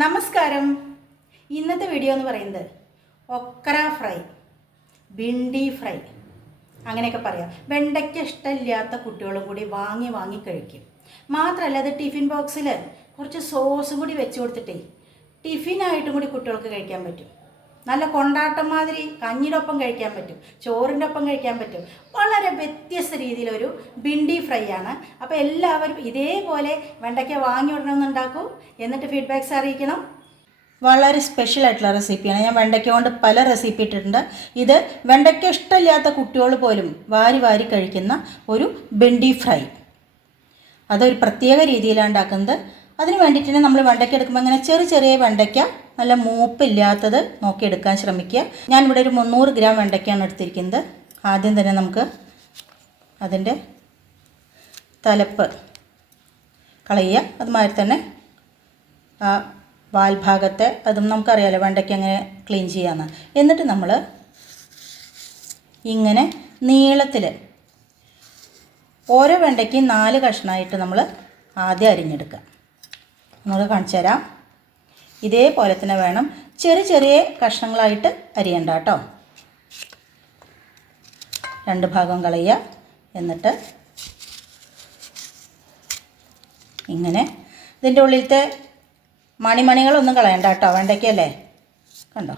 നമസ്കാരം. ഇന്നത്തെ വീഡിയോ എന്ന് പറയുന്നത് ഒക്കര ഫ്രൈ ബിണ്ടി ഫ്രൈ അങ്ങനെയൊക്കെ പറയാം. വെണ്ടയ്ക്ക് ഇഷ്ടമില്ലാത്ത കുട്ടികളും കൂടി വാങ്ങി വാങ്ങി കഴിക്കും. മാത്രമല്ല അത് ടിഫിൻ ബോക്സിൽ കുറച്ച് സോസും കൂടി വെച്ച് കൊടുത്തിട്ടേ ടിഫിനായിട്ടും കൂടി കുട്ടികൾക്ക് കഴിക്കാൻ പറ്റും. നല്ല കൊണ്ടാട്ടം മാതിരി കഞ്ഞിയുടെ ഒപ്പം കഴിക്കാൻ പറ്റും ചോറിന്റെ ഒപ്പം കഴിക്കാൻ പറ്റും. വളരെ വ്യത്യസ്ത രീതിയിലൊരു ബിണ്ടി ഫ്രൈ ആണ് അപ്പോൾ എല്ലാവരും ഇതേപോലെ വെണ്ടയ്ക്ക വാങ്ങി ഉടനെന്നുണ്ടാക്കൂ എന്നിട്ട് ഫീഡ്ബാക്ക്സ് അറിയിക്കണം. വളരെ സ്പെഷ്യൽ ആയിട്ടുള്ള റെസിപ്പിയാണ് ഞാൻ വെണ്ടയ്ക്ക കൊണ്ട് പല റെസിപ്പി ഇട്ടിട്ടുണ്ട്. ഇത് വെണ്ടയ്ക്ക ഇഷ്ടമില്ലാത്ത കുട്ടികൾ പോലും വാരി വാരി കഴിക്കുന്ന ഒരു ബിണ്ടി ഫ്രൈ. അതൊരു പ്രത്യേക രീതിയിലാണ് ഉണ്ടാക്കുന്നത്. അതിന് വേണ്ടിയിട്ട് നമ്മൾ വെണ്ടയ്ക്ക എടുക്കുമ്പോൾ ഇങ്ങനെ ചെറിയ ചെറിയ വെണ്ടയ്ക്ക നല്ല മൂപ്പില്ലാത്തത് നോക്കിയെടുക്കാൻ ശ്രമിക്കുക. ഞാനിവിടെ ഒരു മുന്നൂറ് ഗ്രാം വെണ്ടയ്ക്കാണ് എടുത്തിരിക്കുന്നത്. ആദ്യം തന്നെ നമുക്ക് അതിന്റെ തലപ്പ് കളയുക. അതുമാതിരി തന്നെ ആ വാൽഭാഗത്തെ അതും നമുക്കറിയാലോ വെണ്ടയ്ക്ക് എങ്ങനെ ക്ലീൻ ചെയ്യാമെന്ന് എന്നിട്ട് നമ്മൾ ഇങ്ങനെ നീളത്തിൽ ഓരോ വെണ്ടയ്ക്കും നാല് കഷ്ണമായിട്ട് നമ്മൾ ആദ്യം അരിഞ്ഞെടുക്കുക. നമുക്ക് കാണിച്ചു തരാം ഇതേപോലെ തന്നെ വേണം ചെറിയ ചെറിയ കഷ്ണങ്ങളായിട്ട് അരിയണ്ട കേട്ടോ. രണ്ട് ഭാഗം കളയുക. എന്നിട്ട് ഇങ്ങനെ ഇതിന്റെ ഉള്ളിലത്തെ മണിമണികളൊന്നും കളയണ്ട കേട്ടോ വെണ്ടയ്ക്കല്ലേ കണ്ടോ?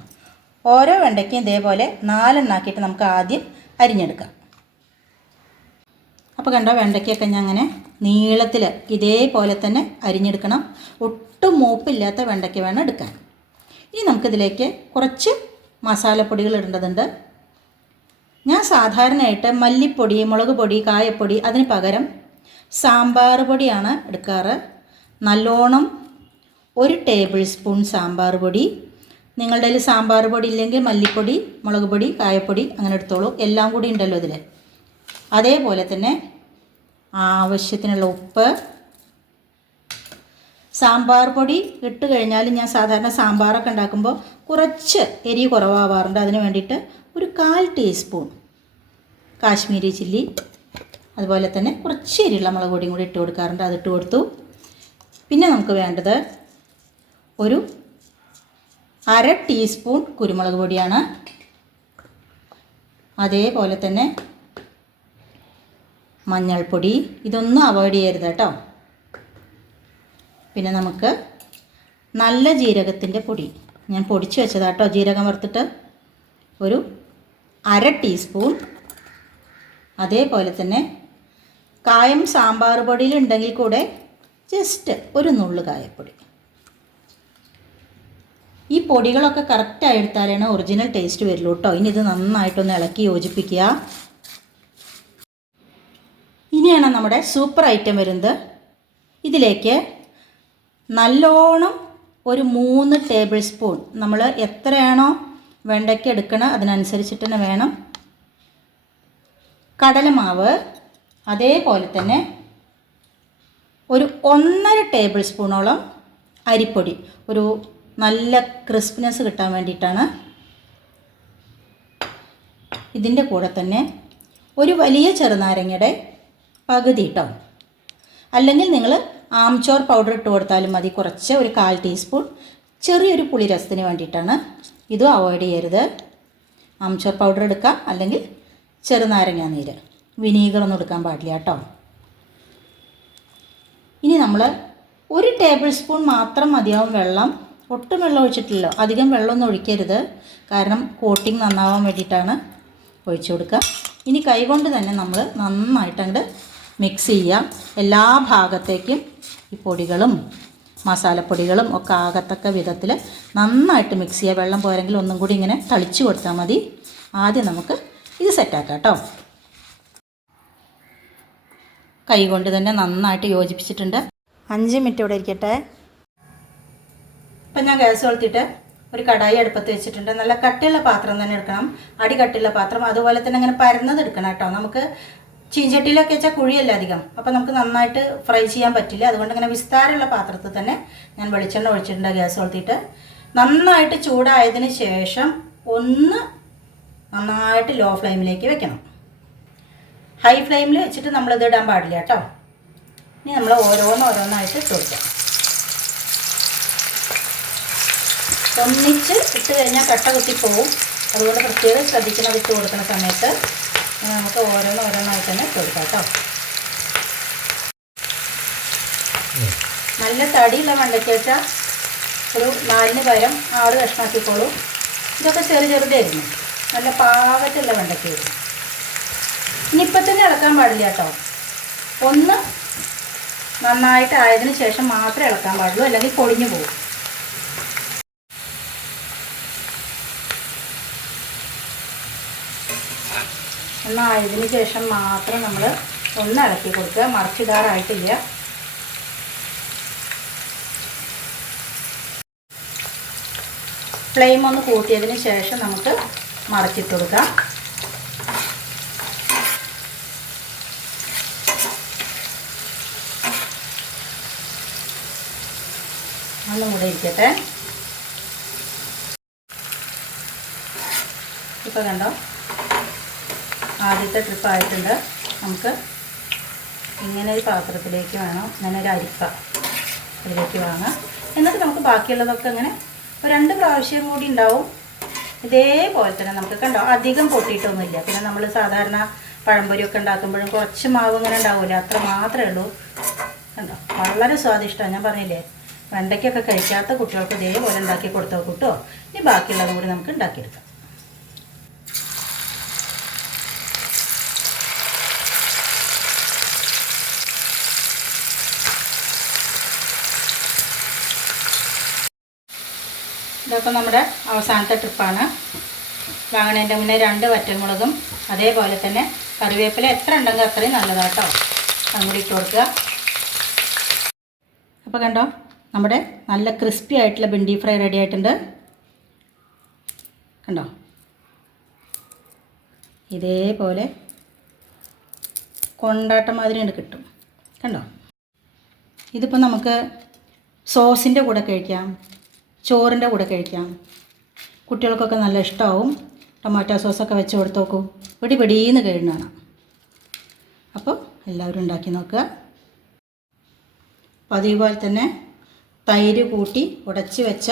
ഓരോ വെണ്ടയ്ക്കും ഇതേപോലെ നാലെണ്ണാക്കിയിട്ട് നമുക്ക് ആദ്യം അരിഞ്ഞെടുക്കാം. അപ്പോൾ കണ്ടോ? വെണ്ടയ്ക്കൊക്കെ ഞാൻ അങ്ങനെ നീളത്തിൽ ഇതേപോലെ തന്നെ അരിഞ്ഞെടുക്കണം. ഒട്ടും മൂപ്പില്ലാത്ത വെണ്ടയ്ക്ക വേണം എടുക്കാൻ. ഇനി നമുക്കിതിലേക്ക് കുറച്ച് മസാലപ്പൊടികൾ ഇടേണ്ടതുണ്ട്. ഞാൻ സാധാരണയായിട്ട് മല്ലിപ്പൊടി മുളക് പൊടി കായപ്പൊടി അതിന് പകരം സാമ്പാർ പൊടിയാണ് എടുക്കാറ്. നല്ലോണം ഒരു ടേബിൾ സ്പൂൺ സാമ്പാർ പൊടി. നിങ്ങളുടെ കയ്യിൽ സാമ്പാർ പൊടി ഇല്ലെങ്കിൽ മല്ലിപ്പൊടി മുളക് പൊടി കായപ്പൊടി അങ്ങനെ എടുത്തോളൂ. എല്ലാം കൂടി ഉണ്ടല്ലോ ഇതിൽ അതേപോലെ തന്നെ ആവശ്യത്തിനുള്ള ഉപ്പ്. സാമ്പാർ പൊടി ഇട്ട് കഴിഞ്ഞാൽ ഞാൻ സാധാരണ സാമ്പാറൊക്കെ ഉണ്ടാക്കുമ്പോൾ കുറച്ച് എരി കുറവാവാറുണ്ട്. അതിന് വേണ്ടിയിട്ട് ഒരു കാൽ ടീസ്പൂൺ കാശ്മീരി ചില്ലി അതുപോലെ തന്നെ കുറച്ച് എരിയുള്ള മുളക് പൊടിയും കൂടി ഇട്ട് കൊടുക്കാറുണ്ട്. അതിട്ട് കൊടുത്തു. പിന്നെ നമുക്ക് വേണ്ടത് ഒരു അര ടീസ്പൂൺ കുരുമുളക് പൊടിയാണ്. അതേപോലെ തന്നെ മഞ്ഞൾപ്പൊടി. ഇതൊന്നും അവോയ്ഡ് ചെയ്യരുത് കേട്ടോ. പിന്നെ നമുക്ക് നല്ല ജീരകത്തിന്റെ പൊടി. ഞാൻ പൊടിച്ച് വെച്ചതാട്ടോ ജീരകം വറുത്തിട്ട് ഒരു അര ടീസ്പൂൺ. അതേപോലെ തന്നെ കായം സാമ്പാർ പൊടിയിൽ ഉണ്ടെങ്കിൽ കൂടെ ജസ്റ്റ് ഒരു നുള്ളു കായപ്പൊടി. ഈ പൊടികളൊക്കെ കറക്റ്റായി എടുത്താലാണ് ഒറിജിനൽ ടേസ്റ്റ് വരുള്ളൂ കേട്ടോ. ഇനി ഇത് നന്നായിട്ടൊന്ന് ഇളക്കി യോജിപ്പിക്കുക. ഇനിയാണ് നമ്മുടെ സൂപ്പർ ഐറ്റം വരുന്നത്. ഇതിലേക്ക് നല്ലോണം ഒരു മൂന്ന് ടേബിൾ സ്പൂൺ നമ്മൾ എത്രയാണോ വെണ്ടയ്ക്ക എടുക്കണം അതിനനുസരിച്ചിട്ട് തന്നെ വേണം. കടലമാവ് അതേപോലെ തന്നെ ഒരു ഒന്നര ടേബിൾ സ്പൂണോളം അരിപ്പൊടി. ഒരു നല്ല ക്രിസ്പിനെസ് കിട്ടാൻ വേണ്ടിയിട്ടാണ്. ഇതിന്റെ കൂടെ തന്നെ ഒരു വലിയ ചെറുനാരങ്ങയുടെ പകുതി കേട്ടോ അല്ലെങ്കിൽ നിങ്ങൾ ആംചോർ പൗഡർ ഇട്ട് കൊടുത്താലും മതി. കുറച്ച് ഒരു കാൽ ടീസ്പൂൺ. ചെറിയൊരു പുളി രസത്തിന് വേണ്ടിയിട്ടാണ് ഇതും അവോയ്ഡ് ചെയ്യരുത്. ആംചോർ പൗഡർ എടുക്കാം. അല്ലെങ്കിൽ ചെറുനാരങ്ങ നീര്. വിനീഗറൊന്നും എടുക്കാൻ പാടില്ല കേട്ടോ ഇനി നമ്മൾ ഒരു ടേബിൾ സ്പൂൺ മാത്രം മതിയാവും വെള്ളം. ഒട്ടും വെള്ളം ഒഴിച്ചിട്ടില്ല അധികം വെള്ളമൊന്നും ഒഴിക്കരുത്. കാരണം കോട്ടിങ് നന്നാവാൻ വേണ്ടിയിട്ടാണ് ഒഴിച്ചു കൊടുക്കുക. ഇനി കൈകൊണ്ട് തന്നെ നമ്മൾ നന്നായിട്ട് മിക്സ് ചെയ്യാം. എല്ലാ ഭാഗത്തേക്കും ഈ പൊടികളും മസാലപ്പൊടികളും ഒക്കെ ആകത്തക്ക വിധത്തിൽ നന്നായിട്ട് മിക്സ് ചെയ്യുക വെള്ളം പോരെങ്കിൽ ഒന്നും കൂടി ഇങ്ങനെ തളിച്ചു കൊടുത്താൽ മതി. ആദ്യം നമുക്ക് ഇത് സെറ്റാക്കാം കേട്ടോ. കൈ കൊണ്ട് തന്നെ നന്നായിട്ട് യോജിപ്പിച്ചിട്ടുണ്ട്. അഞ്ച് മിനിറ്റ് ഇവിടെ ഇരിക്കട്ടെ. ഇപ്പം ഞാൻ ഗ്യാസ് കൊളുത്തിയിട്ട് ഒരു കടായി അടുപ്പത്ത് വെച്ചിട്ടുണ്ട്. നല്ല കട്ടിയുള്ള പാത്രം തന്നെ എടുക്കണം. അടി കട്ടിയുള്ള പാത്രം. അതുപോലെ തന്നെ അങ്ങനെ പരന്നത് എടുക്കണം കേട്ടോ. നമുക്ക് ചീഞ്ചട്ടിയിലൊക്കെ വെച്ചാൽ കുഴിയല്ല അധികം. അപ്പോൾ നമുക്ക് നന്നായിട്ട് ഫ്രൈ ചെയ്യാൻ പറ്റില്ല. അതുകൊണ്ട് ഇങ്ങനെ വിസ്താരമുള്ള പാത്രത്തിൽ തന്നെ ഞാൻ വെളിച്ചെണ്ണ ഒഴിച്ചിട്ടുണ്ട് ഗ്യാസ് കൊളുത്തിയിട്ട്. നന്നായിട്ട് ചൂടായതിന് ശേഷം ഒന്ന് നന്നായിട്ട് ലോ ഫ്ലെയിമിലേക്ക് വെക്കണം. ഹൈ ഫ്ലെയിമിൽ വെച്ചിട്ട് നമ്മളിത് ഇടാൻ പാടില്ല കേട്ടോ. ഇനി നമ്മൾ ഓരോന്നോരോന്നായിട്ട് ഇട്ട് ഒന്നിച്ച് ഇട്ട് കഴിഞ്ഞാൽ കട്ട കുത്തിപ്പോവും അതുകൊണ്ട് പ്രത്യേകം ശ്രദ്ധിക്കണം ഇട്ട് കൊടുക്കുന്ന സമയത്ത്. നമുക്ക് ഓരോന്ന് ഓരോന്നായി തന്നെ കൊടുക്കാം കേട്ടോ. നല്ല തടിയുള്ള വെണ്ടയ്ക്ക വെച്ചാൽ ഒരു നാലിന് പകരം ആറ് കഷ്ണാക്കിക്കോളൂ ഇതൊക്കെ ചെറു ചെറുതായിരുന്നു നല്ല പാകത്തുള്ള വെണ്ടയ്ക്കായിരുന്നു ഇപ്പം തന്നെ ഇളക്കാൻ പാടില്ല കേട്ടോ. ഒന്ന് നന്നായിട്ട് ആയതിനു ശേഷം മാത്രമേ ഇളക്കാൻ പാടുള്ളൂ അല്ലെങ്കിൽ പൊളിഞ്ഞു പോകും. ഒന്നായതിനു ശേഷം മാത്രം നമ്മൾ ഒന്ന് ഇളക്കി കൊടുക്കുക. മറിച്ചിടാറായിട്ടില്ല. ഫ്ലെയിം ഒന്ന് കൂട്ടിയതിന് ശേഷം നമുക്ക് മറിച്ചിട്ട് കൊടുക്കാം. ഒന്നും കൂടെ ഇരിക്കട്ടെ. ഇപ്പോൾ കണ്ടോ? ആദ്യത്തെ ട്രിപ്പ് ആയിട്ടുണ്ട്. നമുക്ക് ഇങ്ങനെ ഒരു പാത്രത്തിലേക്ക് വേണം. ഇങ്ങനെ ഒരു അരിപ്പ അതിലേക്ക് വാങ്ങാം. എന്നിട്ട് നമുക്ക് ബാക്കിയുള്ളതൊക്കെ അങ്ങനെ രണ്ട് പ്രാവശ്യം കൂടി ഉണ്ടാവും. ഇതേപോലെ തന്നെ നമുക്ക് കണ്ടോ അധികം പൊട്ടിയിട്ടൊന്നുമില്ല. പിന്നെ നമ്മൾ സാധാരണ പഴംപൊരിയൊക്കെ ഉണ്ടാക്കുമ്പോഴും കുറച്ച് മാവ് ഇങ്ങനെ ഉണ്ടാവില്ല അത്ര മാത്രമേ ഉള്ളൂ. കണ്ടോ? വളരെ സ്വാദിഷ്ടമാണ്. ഞാൻ പറഞ്ഞില്ലേ വെണ്ടയ്ക്കൊക്കെ കഴിക്കാത്ത കുട്ടികൾക്ക് ഇതേപോലെ ഉണ്ടാക്കി കൊടുത്തോ കൂട്ടോ ഇനി ബാക്കിയുള്ളതും കൂടി നമുക്ക് ഉണ്ടാക്കിയെടുക്കാം. ഇതൊക്കെ നമ്മുടെ അവസാനത്തെ ട്രിപ്പാണ്. വാങ്ങണേന്റെ മുന്നേ രണ്ട് വറ്റൽമുളകും അതേപോലെ തന്നെ കറിവേപ്പില എത്ര ഉണ്ടെങ്കിൽ അത്രയും നല്ലതാട്ടോ. അങ്ങോട്ട് ഇട്ട് കൊടുക്കുക. അപ്പോൾ കണ്ടോ നമ്മുടെ നല്ല ക്രിസ്പി ആയിട്ടുള്ള ബിണ്ടി ഫ്രൈ റെഡി ആയിട്ടുണ്ട്. കണ്ടോ? ഇതേപോലെ കൊണ്ടാട്ടം മാതിരി ഉണ്ട് കിട്ടും. കണ്ടോ? ഇതിപ്പോൾ നമുക്ക് സോസിന്റെ കൂടെ കഴിക്കാം. ചോറിന്റെ കൂടെ കഴിക്കാം. കുട്ടികൾക്കൊക്കെ നല്ല ഇഷ്ടമാവും ടൊമാറ്റോ സോസൊക്കെ വെച്ച് കൊടുത്ത് നോക്കൂ. പിടി പിടിയെന്ന് കഴിയുന്നതാണ് അപ്പോൾ എല്ലാവരും ഉണ്ടാക്കി നോക്കുക. പതിവ് തന്നെ തൈര് കൂട്ടി ഉടച്ച് വെച്ച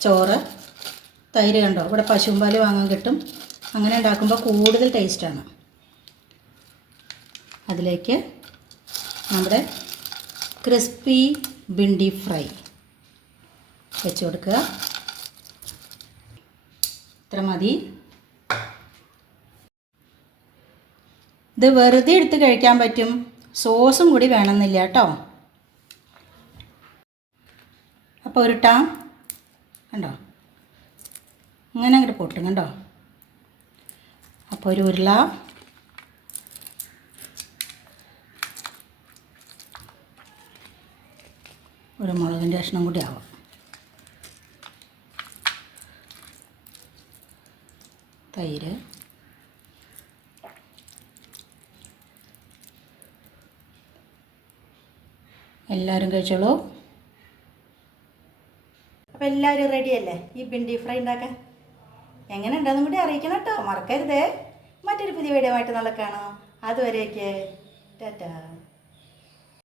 ചോറ്. തൈര് കണ്ടോ? ഇവിടെ പശുമ്പാൽ വാങ്ങാൻ കിട്ടും. അങ്ങനെ ഉണ്ടാക്കുമ്പോൾ കൂടുതൽ ടേസ്റ്റാണ്. അതിലേക്ക് നമ്മുടെ ക്രിസ്പി ബിണ്ടി ഫ്രൈ. വെച്ച് കൊടുക്കുക. ഇത്ര മതി. ഇത് വെറുതെ എടുത്ത് കഴിക്കാൻ പറ്റും. സോസും കൂടി വേണമെന്നില്ല കേട്ടോ. അപ്പോൾ ഉരുട്ടാം. കണ്ടോ? ഇങ്ങനെ അങ്ങോട്ട് പൊട്ടും കണ്ടോ? അപ്പോൾ ഒരു ഉരുള. ഒരു മുളകിന്റെ കഷ്ണം കൂടി ആവാം. തൈര്. എല്ലാവരും കഴിച്ചോളൂ. അപ്പോൾ എല്ലാവരും റെഡിയല്ലേ ഈ ബിണ്ടി ഫ്രൈ ഉണ്ടാക്കാൻ? എങ്ങനെ ഉണ്ടെന്നും കൂടി അറിയിക്കണം കേട്ടോ മറക്കരുതേ. മറ്റൊരു പുതിയ വീഡിയോ ആയിട്ട് നാളെ കാണാം. അതുവരെയൊക്കെ ടാറ്റാ.